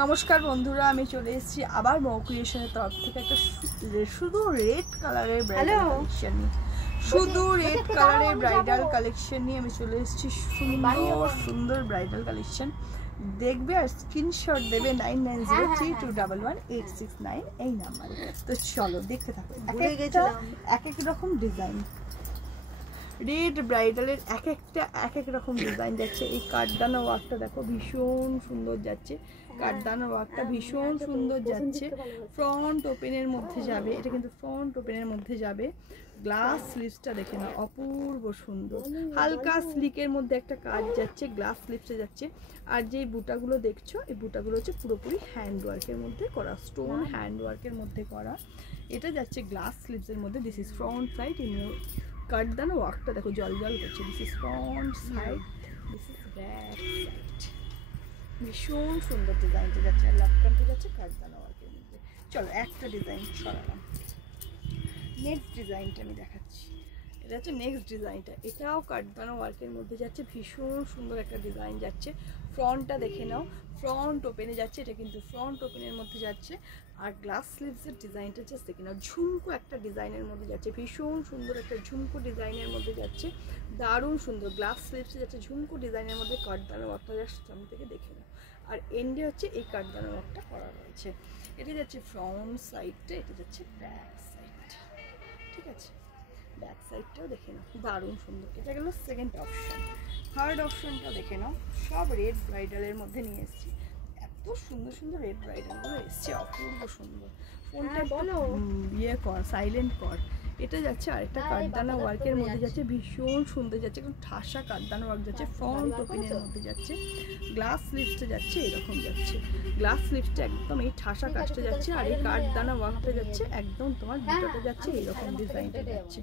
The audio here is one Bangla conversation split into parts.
নমস্কার বন্ধুরা, আমি চলে এসেছি আবার মৌ ক্রিয়েশনের তরফ থেকে একটা শুধু রেড কালারের ব্রাইডাল কালেকশন নিয়ে আমি চলে এসেছি। সুন্দর সুন্দর ব্রাইডাল কালেকশন দেখবে আর স্ক্রিনশট দেবে 9903211869 এই নাম্বারে। তো চলো দেখতে থাকো, এক এক রকম ডিজাইন রেড ব্রাইডালের এক এক রকম ডিজাইন যাচ্ছে। এই কাঠদানা ওয়ার্কটা দেখো ভীষণ সুন্দর যাচ্ছে, কাঠদানা ওয়ার্কটা ভীষণ সুন্দর যাচ্ছে। ফ্রন্ট ওপেনের মধ্যে যাবে, এটা কিন্তু ফ্রন্ট ওপেনের মধ্যে যাবে। গ্লাস স্লিভসটা দেখে না, অপূর্ব সুন্দর, হালকা স্লিকের মধ্যে একটা কাজ যাচ্ছে, গ্লাস স্লিভসে যাচ্ছে। আর যে বুটাগুলো দেখছো, এই বুটাগুলো হচ্ছে পুরোপুরি হ্যান্ড ওয়ার্কের মধ্যে করা, স্টোন হ্যান্ড ওয়ার্কের মধ্যে করা। এটা যাচ্ছে গ্লাস স্লিভসের মধ্যে। This is front side. কাঠদানা ওয়ার্কটা দেখো জল জল করছে। This is front side, this is back side. ভীষণ সুন্দর ডিজাইনটা যাচ্ছে, আর লাভকানটা যাচ্ছে কাঠদানা ওয়ার্কের মধ্যে। চলো একটা ডিজাইন সরালাম, নেক্সট ডিজাইনটা আমি দেখাচ্ছি। এটা হচ্ছে নেক্সট ডিজাইনটা, এটাও কাঠদানা ওয়ার্কের মধ্যে যাচ্ছে। ভীষণ সুন্দর একটা ডিজাইন যাচ্ছে। ফ্রন্টটা দেখে নাও, ফ্রন্ট ওপেনে যাচ্ছে, এটা কিন্তু ফ্রন্ট ওপেনের মধ্যে যাচ্ছে। আর গ্লাস স্লিভসের ডিজাইনটা জাস্ট দেখে নাও, ঝুমকো একটা ডিজাইনের মধ্যে যাচ্ছে। ভীষণ সুন্দর একটা ঝুমকো ডিজাইনের মধ্যে যাচ্ছে, দারুণ সুন্দর। গ্লাস স্লিভসে যাচ্ছে ঝুমকো ডিজাইনের মধ্যে কাঠদানা ওয়ার্কটা জাস্ট সামনে থেকে দেখে নাও। আর এন্ডে হচ্ছে এই কাঠদানা ওয়ার্কটা করা রয়েছে। এটা যাচ্ছে ফ্রন্ট সাইডটা, এটা যাচ্ছে ব্যাক সাইড। ঠিক আছে, ব্যাক সাইডটাও দেখে নাও, দারুণ সুন্দর। এটা গেল সেকেন্ড অপশন। থার্ড অপশনটা দেখে নাও, সব রেড ব্রাইডালের মধ্যে নিয়ে এসেছি। এত সুন্দর সুন্দর রেড ব্রাইডালগুলো এসছে, অপূর্ব সুন্দর। ফোনটা বলো ইয়ে কর, সাইলেন্ট কর। এটা যাচ্ছে আরেকটা কাঠদানা ওয়ার্কের মধ্যে যাচ্ছে, ভীষণ সুন্দর যাচ্ছে, একদম ঠাসা কাঠদানা ওয়ার্ক যাচ্ছে। ফ্রন্ট ওপেনের মধ্যে যাচ্ছে, গ্লাস স্লিভসটা যাচ্ছে এরকম যাচ্ছে। গ্লাস স্লিভসটা একদম এই ঠাসা কাজটা যাচ্ছে, আর এই কাঠদানা ওয়ার্কটা যাচ্ছে একদম তোমার দুটোটা যাচ্ছে এইরকম ডিজাইনটা যাচ্ছে।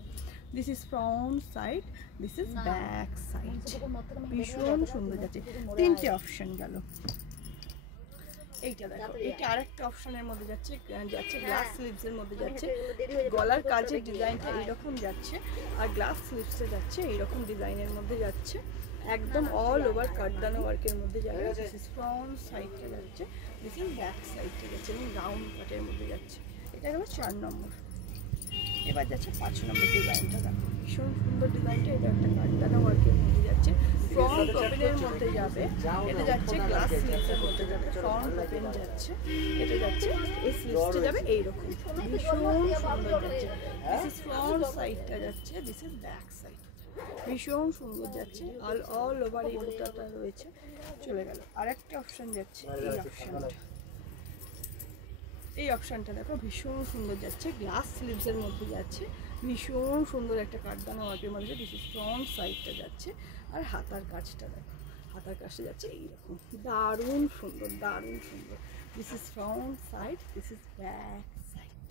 This is front side, this is back side. ভীষণ সুন্দর যাচ্ছে। তিনটে অপশন গেল। এইটা দেখো, এটা আরেকটা অপশনের মধ্যে যাচ্ছে, গ্লাস স্লিভসের মধ্যে যাচ্ছে। গলার কাজের ডিজাইনটা এইরকম যাচ্ছে, আর গ্লাস স্লিভসে যাচ্ছে এইরকম ডিজাইনের মধ্যে যাচ্ছে। একদম অল ওভার কাঠদানা ওয়ার্কের মধ্যে যাবে। দিস ইজ ফ্রন্ট সাইডটা যাচ্ছে, দিস ইজ ব্যাক সাইডটা যাচ্ছে, এবং রাউন্ড কাটের মধ্যে যাচ্ছে। এটা গেল 4 নম্বর। এবার যাচ্ছে 5 নম্বর ডিজাইনটা দেখো, ভীষণ সুন্দর ডিজাইনটা। এটা একটা কাঠদানা ওয়ার্কের মধ্যে যাচ্ছে, ফ্রন্ট ওপেনের মধ্যে যাবে। এটা যাচ্ছে গ্লাস স্লিভসের মধ্যে যাবে, ফ্রন্ট ওপেন যাচ্ছে। এটা যাচ্ছে এই স্লিভসটা যাবে এইরকম, ভীষণ সুন্দর যাচ্ছে। দিস ইজ ফ্রন্ট সাইডটা যাচ্ছে, দিস ইজ ব্যাক সাইড। ভীষণ সুন্দর যাচ্ছে, অল ওভার এই বুটাটা রয়েছে। চলে গেল আরেকটা অপশন যাচ্ছে, এই অপশনটা। এই অপশানটা দেখো, ভীষণ সুন্দর যাচ্ছে, গ্লাস স্লিভসের মধ্যে যাচ্ছে। ভীষণ সুন্দর একটা কাঠদানা ওয়ার্কের মধ্যে। দিস ইজ ফ্রন্ট সাইডটা যাচ্ছে, আর হাতার কাজটা দেখো, হাতার কাজটা যাচ্ছে এইরকম, দারুণ সুন্দর, দারুণ সুন্দর। This is front side, this is back side.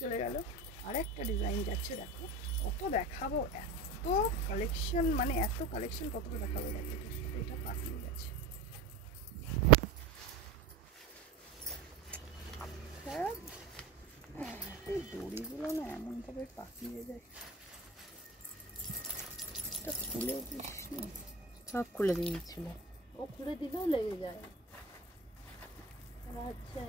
চলে গেল আরেকটা ডিজাইন যাচ্ছে। দেখো কত দেখাবো, এত কালেকশন, মানে এত কালেকশন কতটা দেখাবো। দেখো এটা পাঠিয়ে গেছে। এই দড়িগুলো না এমন ভাবে পাকিয়ে যায়, খুলে দিস, সব খুলে দিয়েছিল, ও খুলে দিলেও লেগে যায়। আচ্ছা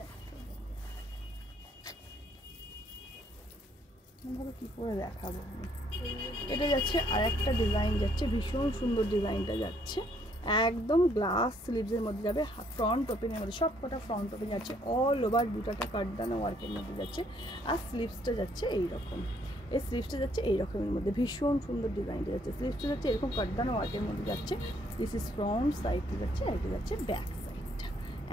কি করে দেখাবো। এটা যাচ্ছে আর একটা ডিজাইন যাচ্ছে, ভীষণ সুন্দর ডিজাইনটা যাচ্ছে। একদম গ্লাস স্লিভসের মধ্যে যাবে, ফ্রন্ট ওপেনের মধ্যে, সব কটা ফ্রন্ট ওপেন যাচ্ছে। অল ওভার দুটাটা কাঠদানা ওয়ার্কের মধ্যে যাচ্ছে, আর স্লিভসটা যাচ্ছে এইরকম। এই স্লিভসটা যাচ্ছে এইরকমের মধ্যে, ভীষণ সুন্দর ডিজাইনটা যাচ্ছে। স্লিভসটা যাচ্ছে এরকম কাঠদানা ওয়ার্কের মধ্যে যাচ্ছে। দিস ইজ ফ্রন্ট সাইডটা যাচ্ছে, আর এটা যাচ্ছে ব্যাক সাইডটা।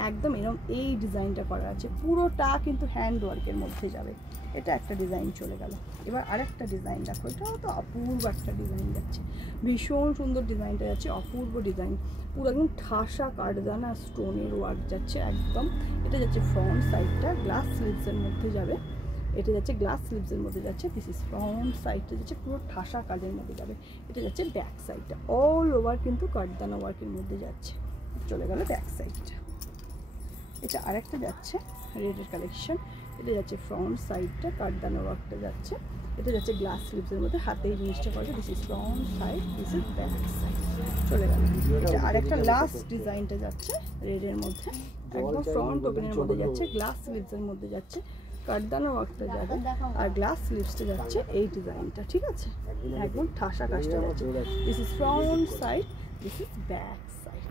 একদম এরকম এই ডিজাইনটা করা আছে, পুরোটা কিন্তু হ্যান্ড ওয়ার্কের মধ্যে যাবে। এটা একটা ডিজাইন চলে গেল। এবার আরেকটা ডিজাইন দেখো, এটাও তো অপূর্ব একটা ডিজাইন যাচ্ছে, ভীষণ সুন্দর ডিজাইনটা যাচ্ছে, অপূর্ব ডিজাইন। পুরো একদম ঠাসা কাঠদানা স্টোনের ওয়ার্ক যাচ্ছে একদম। এটা যাচ্ছে ফ্রন্ট সাইডটা, গ্লাস স্লিভসের মধ্যে যাবে। এটা যাচ্ছে গ্লাস স্লিভসের মধ্যে যাচ্ছে। দিস ইজ ফ্রন্ট সাইডটা যাচ্ছে পুরো ঠাসা কাজের মধ্যে যাবে। এটা যাচ্ছে ব্যাক সাইডটা, অল ওভার কিন্তু কাঠদানা ওয়ার্কের মধ্যে যাচ্ছে। চলে গেল ব্যাক সাইডটা। এটা আরেকটা যাচ্ছে রেডের কালেকশন। এটা যাচ্ছে ফ্রন্ট সাইডটা, কাঠদানা ওয়ার্কটা যাচ্ছে। এটা যাচ্ছে গ্লাস স্লিভসের মধ্যে, হাতে এই জিনিসটা করা, this is front side, this is back side. চলে গেল। আর একটা লাস্ট ডিজাইনটা যাচ্ছে রেডের মধ্যে, একদম ফ্রন্ট ওপেনের মধ্যে যাচ্ছে, গ্লাস স্লিভসের মধ্যে যাচ্ছে, কাঠদানা ওয়ার্কটা যাবে, আর গ্লাস স্লিভসটা যাচ্ছে এই ডিজাইনটা, ঠিক আছে? একদম ঠাসা কাজটা যাচ্ছে। This is front side, this is back side.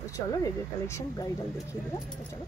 তো চলো রেডের কালেকশন ব্রাইডাল দেখিয়ে দিলাম। তো চলো।